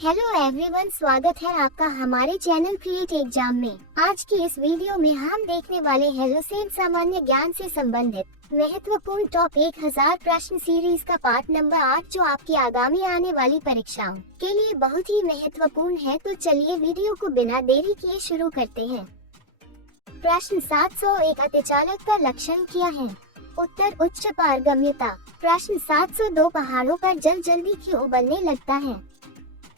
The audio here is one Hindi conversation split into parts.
हेलो एवरीवन, स्वागत है आपका हमारे चैनल क्रिएट एग्जाम में। आज की इस वीडियो में हम देखने वाले हैं रसेल सामान्य ज्ञान से संबंधित महत्वपूर्ण टॉप 1000 प्रश्न सीरीज का पार्ट नंबर 8, जो आपकी आगामी आने वाली परीक्षाओं के लिए बहुत ही महत्वपूर्ण है। तो चलिए वीडियो को बिना देरी किए शुरू करते हैं। प्रश्न 701, अतिचालक का लक्षण क्या है? उत्तर उच्च पारगम्यता। प्रश्न 702, पहाड़ों पर जल जल्दी क्यों उबलने लगता है?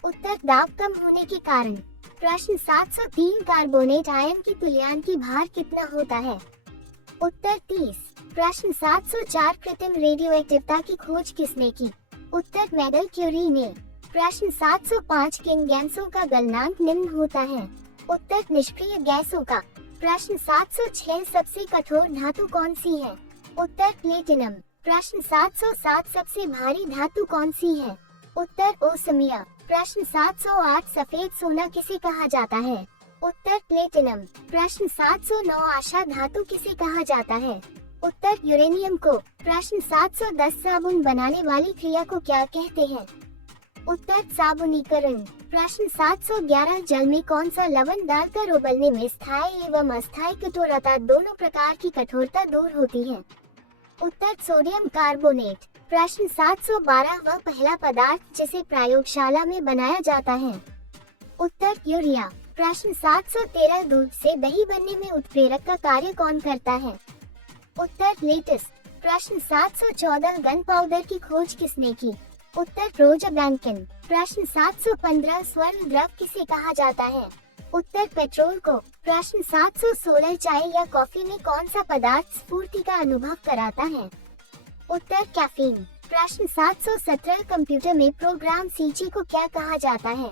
उत्तर दाब कम होने के कारण। प्रश्न 703, कार्बोनेट आयन की तुल्यांकी भार कितना होता है? उत्तर 30। प्रश्न 704, कृत्रिम रेडियोएक्टिवता की खोज किसने की? उत्तर मैरी क्यूरी ने। प्रश्न 705, किन गैसों का गलनांक निम्न होता है? उत्तर निष्क्रिय गैसों का। प्रश्न 706, सबसे कठोर धातु कौन सी है? उत्तर प्लेटिनम। प्रश्न 707, सबसे भारी धातु कौन सी है? उत्तर ओसमिया। प्रश्न 708, सफेद सोना किसे कहा जाता है? उत्तर प्लेटिनम। प्रश्न 709, आशा धातु किसे कहा जाता है? उत्तर यूरेनियम को। प्रश्न 710, साबुन बनाने वाली क्रिया को क्या कहते हैं? उत्तर साबुनीकरण। प्रश्न 711, जल में कौन सा लवण डालकर उबलने में स्थायी एवं अस्थायी कठोरता दोनों प्रकार की कठोरता दूर होती है? उत्तर सोडियम कार्बोनेट। प्रश्न 712, वह पहला पदार्थ जिसे प्रयोगशाला में बनाया जाता है? उत्तर यूरिया। प्रश्न 713, दूध से दही बनने में उत्प्रेरक का कार्य कौन करता है? उत्तर लेटिस। प्रश्न 714, गन पाउडर की खोज किसने की? उत्तर रोजर बैंकिन। प्रश्न 715, स्वर्ण द्रव किसे कहा जाता है? उत्तर पेट्रोल को। प्रश्न 716, चाय या कॉफी में कौन सा पदार्थ स्फूर्ति का अनुभव कराता है? उत्तर कैफीन। प्रश्न 717, कंप्यूटर में प्रोग्राम सीजी को क्या कहा जाता है?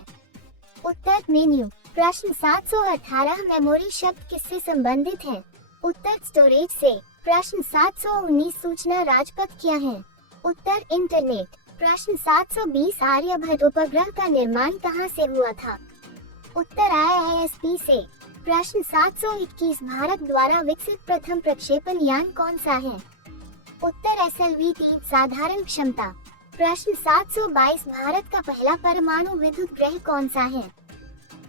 उत्तर मेन्यू। प्रश्न 718, मेमोरी शब्द किससे संबंधित है? उत्तर स्टोरेज से। प्रश्न 719, सूचना राजपथ क्या है? उत्तर इंटरनेट। प्रश्न 720, आर्यभट्ट उपग्रह का निर्माण कहाँ से हुआ था? उत्तर IISP से। प्रश्न 721, भारत द्वारा विकसित प्रथम प्रक्षेपण यान कौन सा है? उत्तर SLV-3 साधारण क्षमता। प्रश्न 722, भारत का पहला परमाणु विद्युत ग्रह कौन सा है?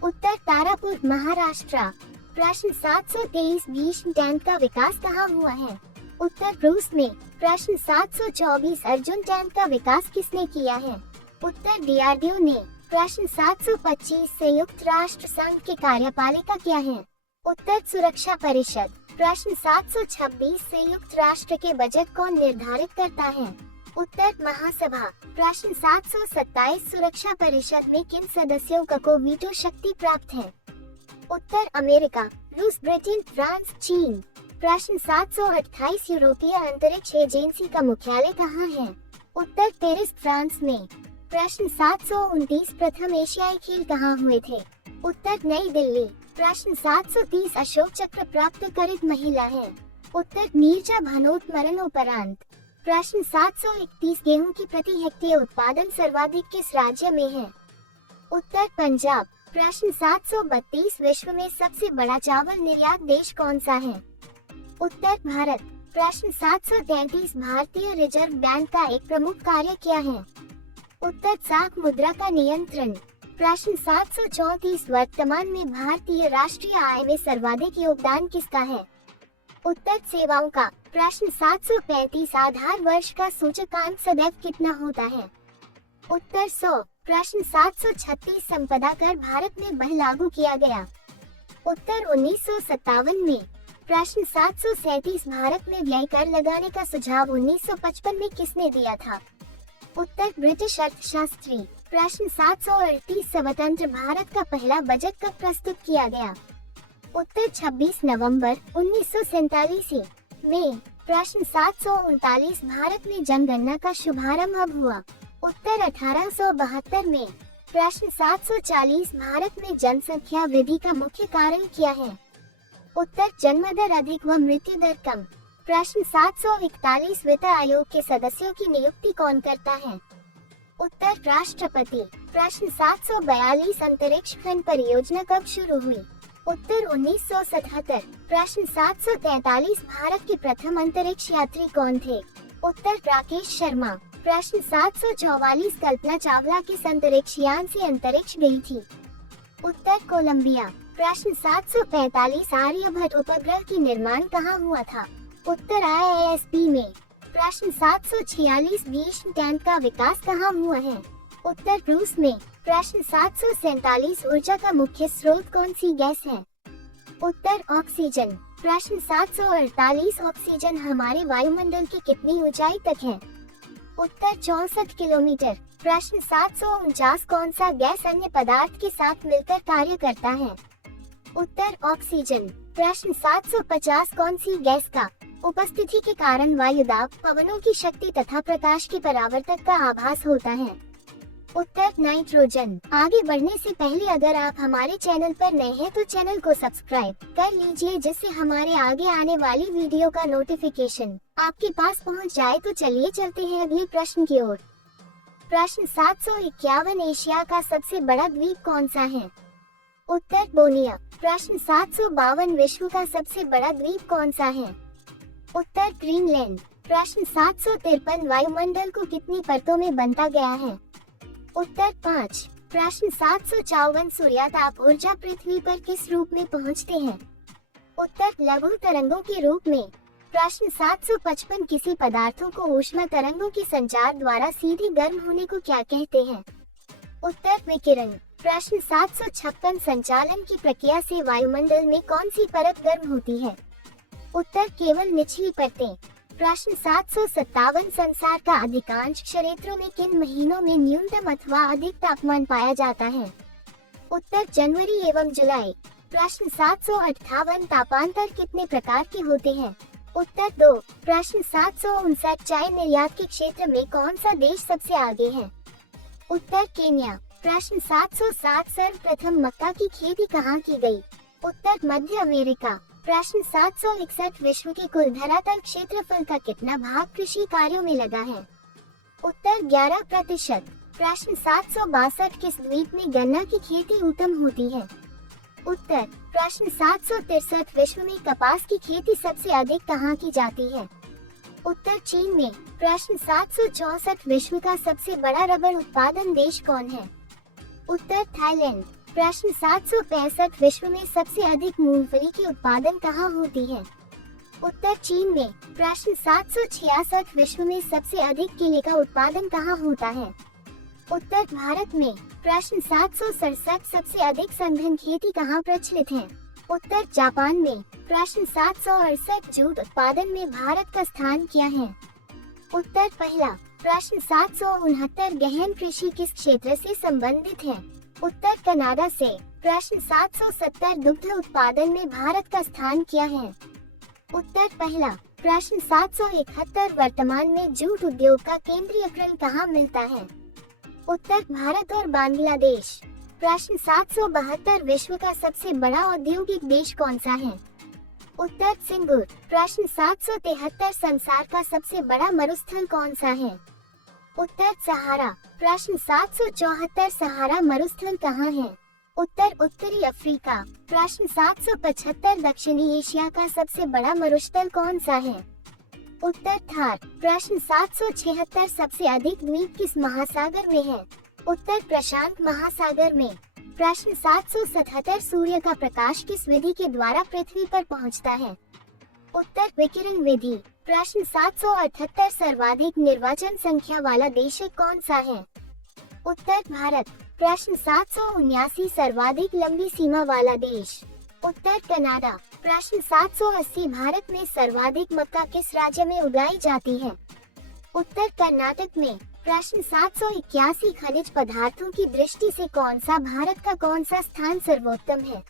उत्तर तारापुर, महाराष्ट्र। प्रश्न 723, भीष्म टैंक का विकास कहाँ हुआ है? उत्तर रूस में। प्रश्न 724, अर्जुन टैंक का विकास किसने किया है? उत्तर DRDO ने। प्रश्न 725, संयुक्त राष्ट्र संघ के कार्यपालिका क्या है? उत्तर सुरक्षा परिषद। प्रश्न 726, संयुक्त राष्ट्र के बजट कौन निर्धारित करता है? उत्तर महासभा। प्रश्न 727, सुरक्षा परिषद में किन सदस्यों को वीटो शक्ति प्राप्त है? उत्तर अमेरिका, रूस, ब्रिटेन, फ्रांस, चीन। प्रश्न 728, यूरोपीय अंतरिक्ष एजेंसी का मुख्यालय कहाँ है? उत्तर पेरिस, फ्रांस में। प्रश्न 729, प्रथम एशियाई खेल कहाँ हुए थे? उत्तर नई दिल्ली। प्रश्न 730, अशोक चक्र प्राप्त करित महिला है? उत्तर नीरजा भानोट मरणोपरांत। प्रश्न 731, गेहूं की प्रति हेक्टेयर उत्पादन सर्वाधिक किस राज्य में है? उत्तर पंजाब। प्रश्न 732, विश्व में सबसे बड़ा चावल निर्यात देश कौन सा है? उत्तर भारत। प्रश्न 733, भारतीय रिजर्व बैंक का एक प्रमुख कार्य क्या है? उत्तर साख मुद्रा का नियंत्रण। प्रश्न 734, वर्तमान में भारतीय राष्ट्रीय आय में सर्वाधिक योगदान किसका है? उत्तर सेवाओं का। प्रश्न 735, आधार वर्ष का सूचकांक सदैव कितना होता है? उत्तर 100। प्रश्न 736, संपदा कर भारत में बल लागू किया गया? उत्तर 1957 में। प्रश्न 737, भारत में व्यय कर लगाने का सुझाव 1955 में किसने दिया था? उत्तर ब्रिटिश अर्थशास्त्री। प्रश्न 738, स्वतंत्र भारत का पहला बजट कब प्रस्तुत किया गया? उत्तर 26 नवंबर 1947 में। प्रश्न 739, भारत में जनगणना का शुभारंभ कब हुआ? उत्तर 1872 में। प्रश्न 740, भारत में जनसंख्या वृद्धि का मुख्य कारण क्या है? उत्तर जन्म दर अधिक व मृत्यु दर कम। प्रश्न 741, वित्त आयोग के सदस्यों की नियुक्ति कौन करता है? उत्तर राष्ट्रपति। प्रश्न 742, अंतरिक्ष खंड परियोजना कब शुरू हुई? उत्तर 1977। प्रश्न 743, भारत के प्रथम अंतरिक्ष यात्री कौन थे? उत्तर राकेश शर्मा। प्रश्न 744 कल्पना चावला किस अंतरिक्ष यान से अंतरिक्ष गई थी? उत्तर कोलंबिया। प्रश्न 745 आर्यभट्ट उपग्रह की निर्माण कहाँ हुआ था? उत्तर IISB में। प्रश्न 746 भीष्म टैंक का विकास कहाँ हुआ है? उत्तर रूस में। प्रश्न 747 ऊर्जा का मुख्य स्रोत कौन सी गैस है? उत्तर ऑक्सीजन। प्रश्न 748 ऑक्सीजन हमारे वायुमंडल की कितनी ऊंचाई तक है? उत्तर 64 किलोमीटर। प्रश्न 749 कौन सा गैस अन्य पदार्थ के साथ मिलकर कार्य करता है? उत्तर ऑक्सीजन। प्रश्न 750 कौन सी गैस का उपस्थिति के कारण वायुदाब, पवनों की शक्ति तथा प्रकाश के परावर्तक का आभास होता है? उत्तर नाइट्रोजन। आगे बढ़ने से पहले अगर आप हमारे चैनल पर नए हैं तो चैनल को सब्सक्राइब कर लीजिए, जिससे हमारे आगे आने वाली वीडियो का नोटिफिकेशन आपके पास पहुंच जाए। तो चलिए चलते हैं अगले प्रश्न की ओर। प्रश्न 751 एशिया का सबसे बड़ा द्वीप कौन सा है? उत्तर बोनिया। प्रश्न 752 विश्व का सबसे बड़ा द्वीप कौन सा है? उत्तर ग्रीनलैंड। प्रश्न 753 वायुमंडल को कितनी परतों में बांटा गया है? उत्तर 5। प्रश्न 754 सूर्याताप ऊर्जा पृथ्वी पर किस रूप में पहुंचते हैं? उत्तर लघु तरंगों के रूप में। प्रश्न 755 किसी पदार्थों को ऊष्मा तरंगों के संचार द्वारा सीधे गर्म होने को क्या कहते हैं? उत्तर विकिरण। प्रश्न 756 संचालन की प्रक्रिया से वायुमंडल में कौन सी परत गर्म होती है? उत्तर केवल निचली परतें। प्रश्न 757 संसार का अधिकांश क्षेत्रों में किन महीनों में न्यूनतम अथवा अधिक तापमान पाया जाता है? उत्तर जनवरी एवं जुलाई। प्रश्न 758 तापांतर कितने प्रकार के होते हैं? उत्तर 2। प्रश्न 759 चाय निर्यात के क्षेत्र में कौन सा देश सबसे आगे है? उत्तर केन्या। प्रश्न 707 सर्वप्रथम मक्का की खेती कहाँ की गई? उत्तर मध्य अमेरिका। प्रश्न 761 विश्व के कुल धरातल क्षेत्रफल का कितना भाग कृषि कार्यों में लगा है? उत्तर 11%। प्रश्न 762 किस द्वीप में गन्ना की खेती उत्तम होती है? उत्तर। प्रश्न 763 विश्व में कपास की खेती सबसे अधिक कहाँ की जाती है? उत्तर चीन में। प्रश्न 764 विश्व का सबसे बड़ा रबर उत्पादन देश कौन है? उत्तर थाईलैंड। प्रश्न 765 विश्व में सबसे अधिक मूंगफली की उत्पादन कहाँ होती है? उत्तर चीन में। प्रश्न 766 विश्व में सबसे अधिक केले का उत्पादन कहाँ होता है? उत्तर भारत में। प्रश्न 767 सबसे अधिक संघन खेती कहाँ प्रचलित है? उत्तर जापान में। प्रश्न 768 जूट उत्पादन में भारत का स्थान क्या है? उत्तर पहला। प्रश्न 769 गहन कृषि किस क्षेत्र से संबंधित है? उत्तर कनाडा से। प्रश्न 770 दुग्ध उत्पादन में भारत का स्थान क्या है? उत्तर पहला। प्रश्न 771 वर्तमान में जूट उद्योग का केंद्रीयकरण कहाँ मिलता है? उत्तर भारत और बांग्लादेश। प्रश्न 772 विश्व का सबसे बड़ा औद्योगिक देश कौन सा है? उत्तर सिंगापुर। प्रश्न 773 संसार का सबसे बड़ा मरुस्थल कौन सा है? उत्तर सहारा। प्रश्न 774 सहारा मरुस्थल कहाँ है? उत्तर उत्तरी अफ्रीका। प्रश्न 775 दक्षिणी एशिया का सबसे बड़ा मरुस्थल कौन सा है? उत्तर थार। प्रश्न 776 सबसे अधिक द्वीप किस महासागर में है? उत्तर प्रशांत महासागर में। प्रश्न 777 सूर्य का प्रकाश किस विधि के द्वारा पृथ्वी पर पहुंचता है? उत्तर विकिरण विधि। प्रश्न 778 सर्वाधिक निर्वाचन संख्या वाला देश कौन सा है? उत्तर भारत। प्रश्न 779 सर्वाधिक लंबी सीमा वाला देश? उत्तर कनाडा। प्रश्न 780 भारत में सर्वाधिक मक्का किस राज्य में उगाई जाती है? उत्तर कर्नाटक में। प्रश्न 781 खनिज पदार्थों की दृष्टि से कौन सा भारत का कौन सा स्थान सर्वोत्तम है?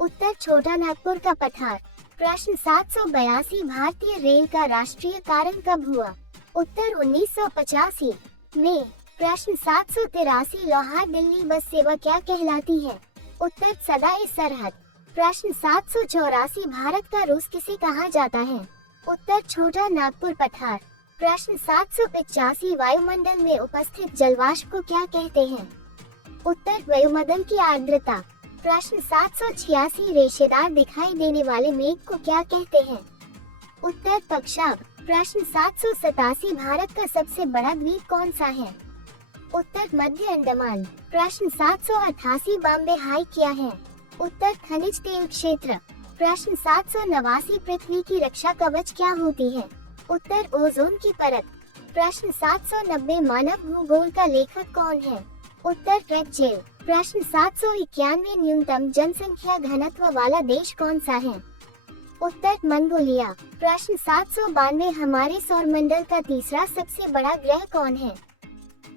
उत्तर छोटा नागपुर का पठार। प्रश्न 782 भारतीय रेल का राष्ट्रीय कारण कब हुआ? उत्तर 1985 में। प्रश्न 783 लोहार दिल्ली बस सेवा क्या कहलाती है? उत्तर सदाए सरहद। प्रश्न 784 भारत का रूस किसे कहा जाता है? उत्तर छोटा नागपुर पठार। प्रश्न 785 वायुमंडल में उपस्थित जलवाष्प को क्या कहते हैं? उत्तर वायुमंडल की आर्द्रता। प्रश्न 786 रेशेदार दिखाई देने वाले मेघ को क्या कहते हैं? उत्तर पक्षाघ। प्रश्न 787 भारत का सबसे बड़ा द्वीप कौन सा है? उत्तर मध्य अंडमान। प्रश्न 788 बॉम्बे हाई क्या है? उत्तर खनिज तेल क्षेत्र। प्रश्न 789 पृथ्वी की रक्षा कवच क्या होती है? उत्तर ओजोन की परत। प्रश्न 790 मानव भूगोल का लेखक कौन है? उत्तर ट्रेगजेल। प्रश्न 791 न्यूनतम जनसंख्या घनत्व वाला देश कौन सा है? उत्तर मंगोलिया। प्रश्न 792 हमारे सौरमंडल का तीसरा सबसे बड़ा ग्रह कौन है?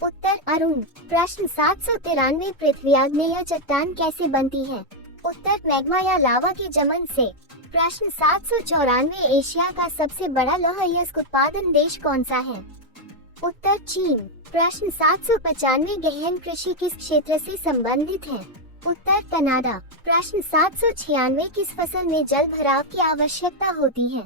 उत्तर अरुण। प्रश्न 793 पृथ्वी आग्नेय चट्टान कैसे बनती है? उत्तर मैग्मा या लावा के जमन से। प्रश्न 794 एशिया का सबसे बड़ा लौह अयस्क उत्पादन देश कौन सा है? उत्तर चीन। प्रश्न 795 गहन कृषि किस क्षेत्र से संबंधित है? उत्तर कनाडा। प्रश्न 796 किस फसल में जल भराव की आवश्यकता होती है?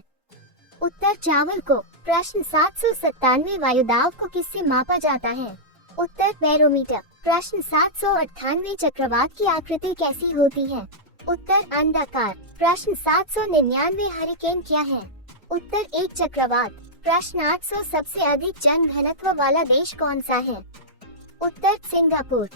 उत्तर चावल को। प्रश्न 797 वायु दाब को किससे मापा जाता है? उत्तर बैरोमीटर। प्रश्न 798 चक्रवात की आकृति कैसी होती है? उत्तर अंडाकार। प्रश्न 799 हरिकेन क्या है? उत्तर एक चक्रवात। प्रश्न 800 सबसे अधिक जन घनत्व वाला देश कौन सा है? उत्तर सिंगापुर।